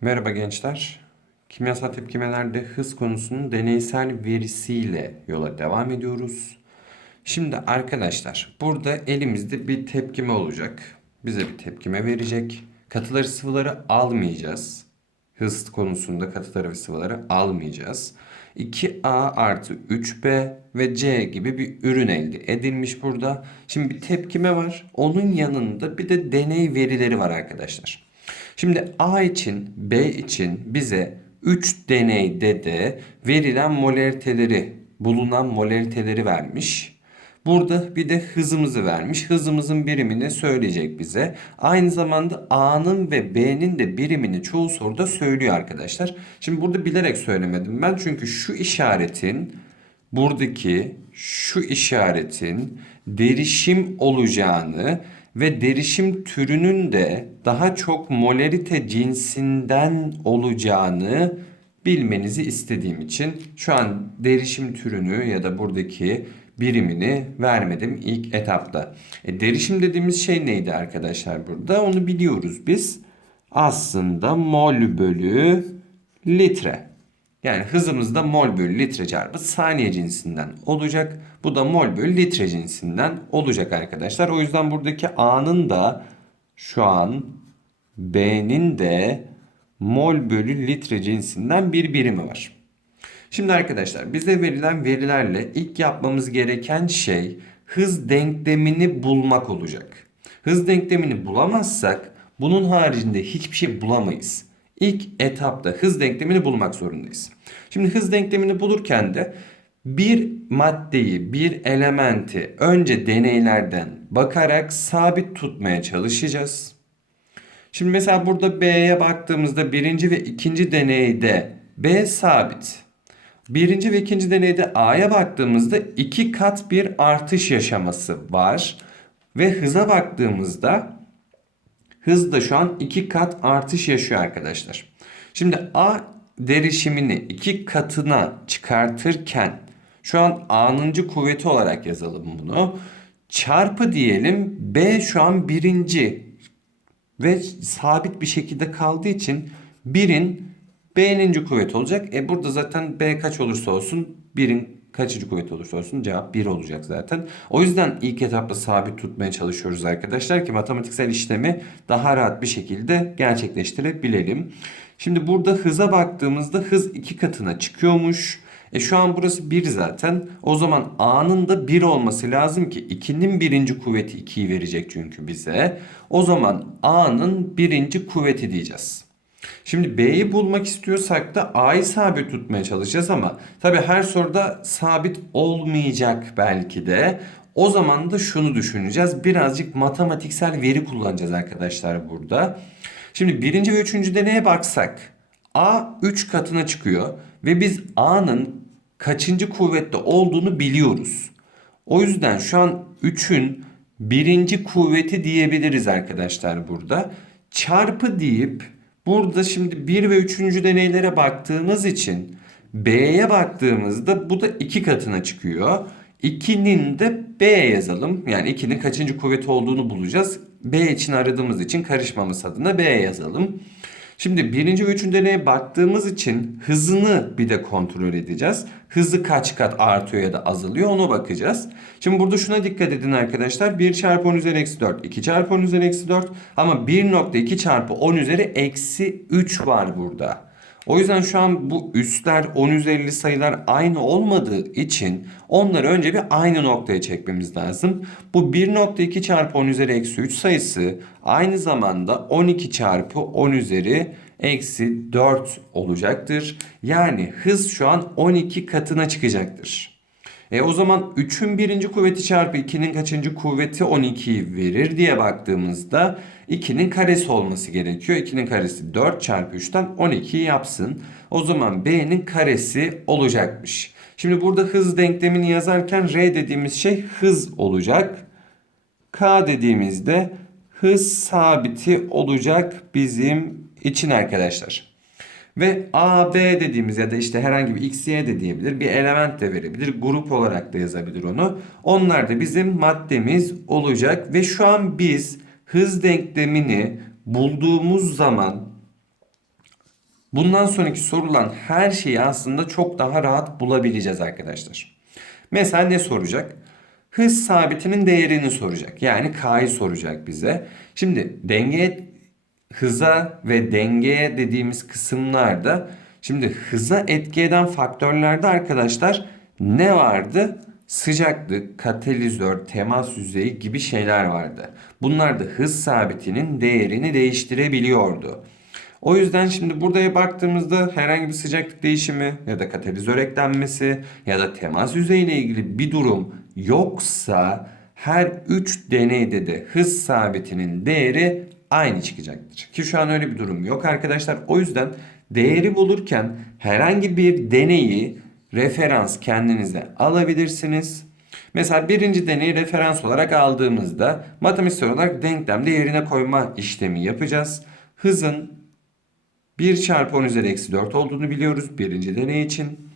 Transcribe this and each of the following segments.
Merhaba gençler. Kimyasal tepkimelerde hız konusunun deneysel verisiyle yola devam ediyoruz. Şimdi arkadaşlar burada elimizde bir tepkime olacak. Bize bir tepkime verecek. Katıları sıvıları almayacağız. Hız konusunda katıları ve sıvıları almayacağız. 2A artı 3B ve C gibi bir ürün elde edilmiş burada. Şimdi bir tepkime var. Onun yanında bir de deney verileri var arkadaşlar. Şimdi A için, B için bize 3 deneyde de verilen molariteleri, bulunan molariteleri vermiş. Burada bir de hızımızı vermiş. Hızımızın birimini söyleyecek bize. Aynı zamanda A'nın ve B'nin de birimini çoğu soruda söylüyor arkadaşlar. Şimdi burada bilerek söylemedim ben. Çünkü şu işaretin buradaki şu işaretin derişim olacağını ve derişim türünün de daha çok molarite cinsinden olacağını bilmenizi istediğim için şu an derişim türünü ya da buradaki birimini vermedim ilk etapta. E, derişim dediğimiz şey neydi arkadaşlar burada? Onu biliyoruz biz. Aslında mol bölü litre. Yani hızımız da mol bölü litre çarpı saniye cinsinden olacak. Bu da mol bölü litre cinsinden olacak arkadaşlar. O yüzden buradaki A'nın da şu an B'nin de mol bölü litre cinsinden bir birimi var. Şimdi arkadaşlar bize verilen verilerle ilk yapmamız gereken şey hız denklemini bulmak olacak. Hız denklemini bulamazsak bunun haricinde hiçbir şey bulamayız. İlk etapta hız denklemini bulmak zorundayız. Şimdi hız denklemini bulurken de bir maddeyi, bir elementi önce deneylerden bakarak sabit tutmaya çalışacağız. Şimdi mesela burada B'ye baktığımızda birinci ve ikinci deneyde B sabit. Birinci ve ikinci deneyde A'ya baktığımızda iki kat bir artış yaşaması var. Ve hıza baktığımızda hız da şu an 2 kat artış yaşıyor arkadaşlar. Şimdi A derişimini 2 katına çıkartırken şu an A'nıncı kuvveti olarak yazalım bunu. Çarpı diyelim B şu an birinci ve sabit bir şekilde kaldığı için 1'in B'ninci kuvvet olacak. E burada zaten B kaç olursa olsun 1'in kaçıcı kuvvet olursa olsun cevap 1 olacak zaten. O yüzden ilk etapta sabit tutmaya çalışıyoruz arkadaşlar ki matematiksel işlemi daha rahat bir şekilde gerçekleştirebilelim. Şimdi burada hıza baktığımızda hız 2 katına çıkıyormuş. E şu an burası 1 zaten. O zaman A'nın da 1 olması lazım ki 2'nin birinci kuvveti 2'yi verecek çünkü bize. O zaman A'nın birinci kuvveti diyeceğiz. Şimdi B'yi bulmak istiyorsak da A'yı sabit tutmaya çalışacağız ama tabi her soruda sabit olmayacak belki de. O zaman da şunu düşüneceğiz. Birazcık matematiksel veri kullanacağız arkadaşlar burada. Şimdi birinci ve üçüncü deneye baksak A 3 katına çıkıyor ve biz A'nın kaçıncı kuvvette olduğunu biliyoruz. O yüzden şu an 3'ün birinci kuvveti diyebiliriz arkadaşlar burada. Çarpı deyip burada şimdi 1 ve 3. deneylere baktığımız için B'ye baktığımızda bu da 2 katına çıkıyor. 2'nin de B'ye yazalım. Yani 2'nin kaçıncı kuvveti olduğunu bulacağız. B için aradığımız için karışmaması adına B'ye yazalım. Şimdi birinci ve üçüncü deneye baktığımız için hızını bir de kontrol edeceğiz. Hızı kaç kat artıyor ya da azalıyor ona bakacağız. Şimdi burada şuna dikkat edin arkadaşlar. 1 çarpı 10 üzeri eksi 4, 2 çarpı 10 üzeri eksi 4 ama 1.2 çarpı 10 üzeri eksi 3 var burada. O yüzden şu an bu üstler 10 üzerili sayılar aynı olmadığı için onları önce bir aynı noktaya çekmemiz lazım. Bu 1.2 çarpı 10 üzeri eksi 3 sayısı aynı zamanda 12 çarpı 10 üzeri eksi 4 olacaktır. Yani hız şu an 12 katına çıkacaktır. E o zaman 3'ün birinci kuvveti çarpı 2'nin kaçıncı kuvveti 12'yi verir diye baktığımızda 2'nin karesi olması gerekiyor. 2'nin karesi 4 çarpı 3'ten 12'yi yapsın. O zaman B'nin karesi olacakmış. Şimdi burada hız denklemini yazarken R dediğimiz şey hız olacak. K dediğimizde hız sabiti olacak bizim için arkadaşlar. Ve A, B dediğimiz ya da işte herhangi bir X, Y de diyebilir. Bir element de verebilir. Grup olarak da yazabilir onu. Onlar da bizim maddemiz olacak. Ve şu an biz hız denklemini bulduğumuz zaman bundan sonraki sorulan her şeyi aslında çok daha rahat bulabileceğiz arkadaşlar. Mesela ne soracak? Hız sabitinin değerini soracak. Yani K'yı soracak bize. Şimdi denge hıza ve dengeye dediğimiz kısımlarda şimdi hıza etki eden faktörlerde arkadaşlar ne vardı? Sıcaklık, katalizör, temas yüzeyi gibi şeyler vardı. Bunlar da hız sabitinin değerini değiştirebiliyordu. O yüzden şimdi buraya baktığımızda herhangi bir sıcaklık değişimi ya da katalizör eklenmesi ya da temas yüzeyiyle ilgili bir durum yoksa her 3 deneyde de hız sabitinin değeri aynı çıkacaktır. Ki şu an öyle bir durum yok arkadaşlar. O yüzden değeri bulurken herhangi bir deneyi referans kendinize alabilirsiniz. Mesela birinci deneyi referans olarak aldığımızda matematiksel olarak denklem değerine koyma işlemi yapacağız. Hızın 1 çarpı 10 üzeri eksi 4 olduğunu biliyoruz birinci deney için.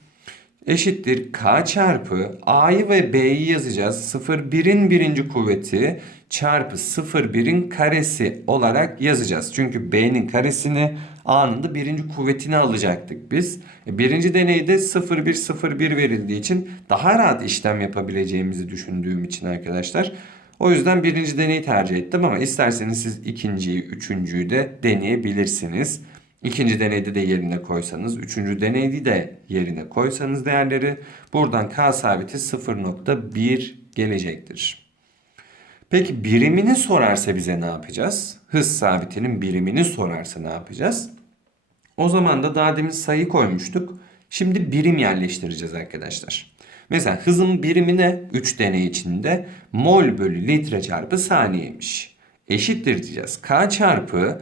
Eşittir k çarpı a'yı ve b'yi yazacağız. 0,1'in birinci kuvveti çarpı 0,1'in karesi olarak yazacağız. Çünkü b'nin karesini a'nın da birinci kuvvetini alacaktık biz. E, birinci deneyde 0,1 0,1 verildiği için daha rahat işlem yapabileceğimizi düşündüğüm için arkadaşlar. O yüzden birinci deneyi tercih ettim ama isterseniz siz ikinciyi, üçüncüyü de deneyebilirsiniz. İkinci deneyde de yerine koysanız, üçüncü deneyde de yerine koysanız değerleri buradan K sabiti 0.1 gelecektir. Peki birimini sorarsa bize ne yapacağız? Hız sabitinin birimini sorarsa ne yapacağız? O zaman da daha demin sayı koymuştuk. Şimdi birim yerleştireceğiz arkadaşlar. Mesela hızın birimine 3 deney içinde mol bölü litre çarpı saniyeymiş. Eşittir diyeceğiz. K çarpı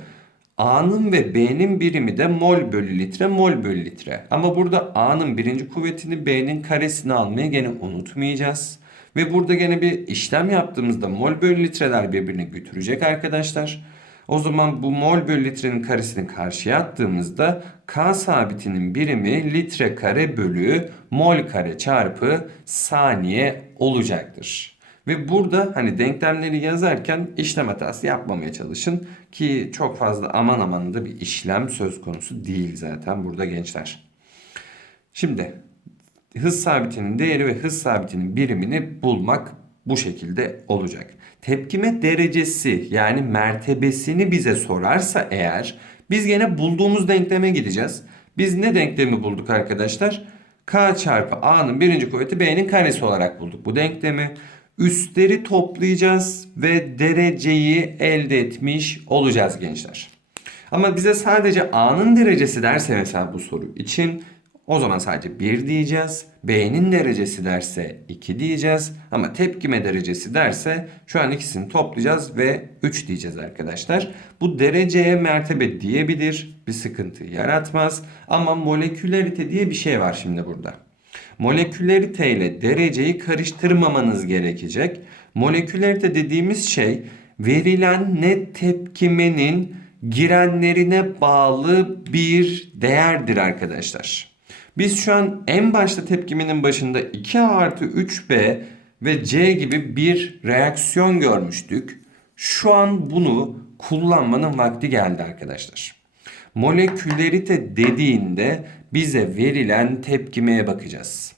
A'nın ve B'nin birimi de mol bölü litre mol bölü litre. Ama burada A'nın birinci kuvvetini B'nin karesini almayı gene unutmayacağız. Ve burada gene bir işlem yaptığımızda mol bölü litreler birbirine götürecek arkadaşlar. O zaman bu mol bölü litrenin karesini karşıya attığımızda K sabitinin birimi litre kare bölü mol kare çarpı saniye olacaktır. Ve burada hani denklemleri yazarken işlem hatası yapmamaya çalışın. Ki çok fazla aman aman da bir işlem söz konusu değil zaten burada gençler. Şimdi hız sabitinin değeri ve hız sabitinin birimini bulmak bu şekilde olacak. Tepkime derecesi yani mertebesini bize sorarsa eğer biz gene bulduğumuz denkleme gideceğiz. Biz ne denklemi bulduk arkadaşlar? K çarpı A'nın birinci kuvveti B'nin karesi olarak bulduk bu denklemi. Üstleri toplayacağız ve dereceyi elde etmiş olacağız gençler. Ama bize sadece A'nın derecesi derse mesela bu soru için o zaman sadece 1 diyeceğiz. B'nin derecesi derse 2 diyeceğiz. Ama tepkime derecesi derse şu an ikisini toplayacağız ve 3 diyeceğiz arkadaşlar. Bu dereceye mertebe diyebilir. Bir sıkıntı yaratmaz. Ama molekülerite diye bir şey var şimdi burada. Molekülerite ile dereceyi karıştırmamanız gerekecek. Molekülerite dediğimiz şey verilen net tepkimenin girenlerine bağlı bir değerdir arkadaşlar. Biz şu an en başta tepkimenin başında 2A artı 3B ve C gibi bir reaksiyon görmüştük. Şu an bunu kullanmanın vakti geldi arkadaşlar. Molekülerite dediğinde bize verilen tepkimeye bakacağız.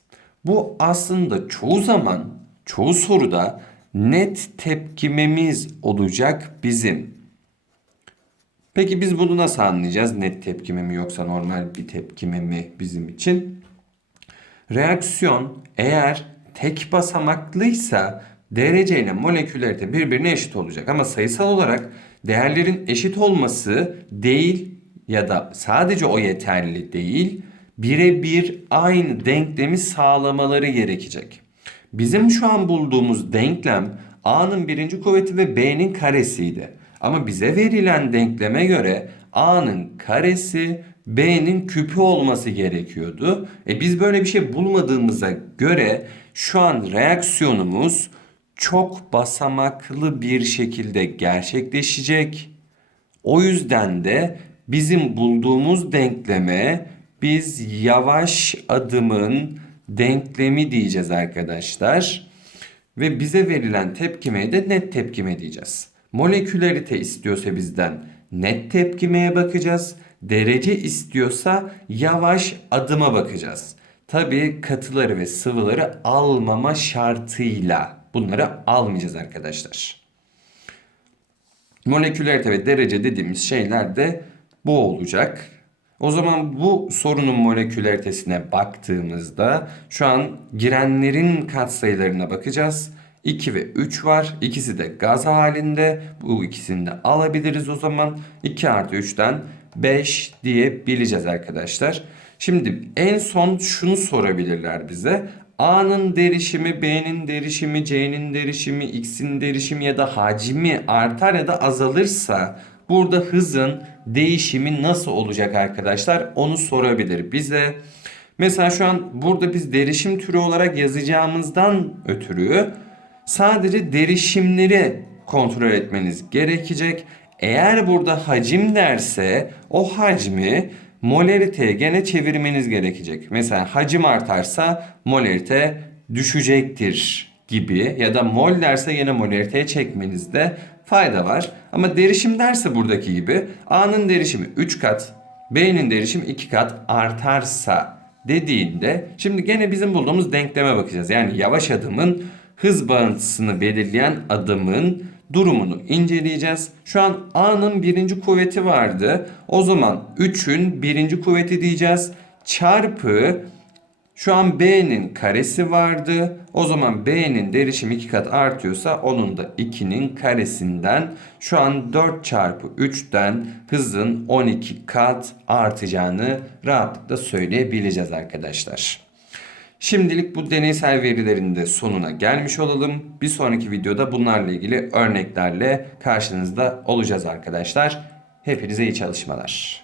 Bu aslında çoğu zaman, çoğu soruda net tepkimemiz olacak bizim. Peki biz bunu nasıl anlayacağız? Net tepkime mi yoksa normal bir tepkime mi bizim için? Reaksiyon eğer tek basamaklıysa derece ile molekülerite birbirine eşit olacak. Ama sayısal olarak değerlerin eşit olması değil ya da sadece o yeterli değil birebir aynı denklemi sağlamaları gerekecek. Bizim şu an bulduğumuz denklem A'nın birinci kuvveti ve B'nin karesiydi. Ama bize verilen denkleme göre A'nın karesi B'nin küpü olması gerekiyordu. E biz böyle bir şey bulmadığımıza göre şu an reaksiyonumuz çok basamaklı bir şekilde gerçekleşecek. O yüzden de bizim bulduğumuz denkleme biz yavaş adımın denklemi diyeceğiz arkadaşlar. Ve bize verilen tepkimeye de net tepkime diyeceğiz. Molekülerite istiyorsa bizden net tepkimeye bakacağız. Derece istiyorsa yavaş adıma bakacağız. Tabii katıları ve sıvıları almama şartıyla. Bunları almayacağız arkadaşlar. Molekülerite ve derece dediğimiz şeyler de bu olacak. O zaman bu sorunun moleküleritesine baktığımızda şu an girenlerin katsayılarına bakacağız. 2 ve 3 var. İkisi de gaz halinde. Bu ikisini de alabiliriz o zaman. 2 artı 3'ten 5 diyebileceğiz arkadaşlar. Şimdi en son şunu sorabilirler bize. A'nın derişimi, B'nin derişimi, C'nin derişimi, X'in derişimi ya da hacmi artar ya da azalırsa burada hızın değişimi nasıl olacak arkadaşlar? Onu sorabilir bize. Mesela şu an burada biz derişim türü olarak yazacağımızdan ötürü sadece derişimleri kontrol etmeniz gerekecek. Eğer burada hacim derse o hacmi molariteye gene çevirmeniz gerekecek. Mesela hacim artarsa molarite düşecektir gibi ya da mol derse yine molariteye çekmenizde fayda var. Ama derişim derse buradaki gibi A'nın derişimi 3 kat, B'nin derişimi 2 kat artarsa dediğinde şimdi gene bizim bulduğumuz denkleme bakacağız. Yani yavaş adımın hız bağıntısını belirleyen adımın durumunu inceleyeceğiz. Şu an A'nın birinci kuvveti vardı. O zaman 3'ün birinci kuvveti diyeceğiz. Çarpı şu an B'nin karesi vardı. O zaman B'nin derişimi 2 kat artıyorsa onun da 2'nin karesinden şu an 4 çarpı 3'ten hızın 12 kat artacağını rahatlıkla söyleyebileceğiz arkadaşlar. Şimdilik bu deneysel verilerin de sonuna gelmiş olalım. Bir sonraki videoda bunlarla ilgili örneklerle karşınızda olacağız arkadaşlar. Hepinize iyi çalışmalar.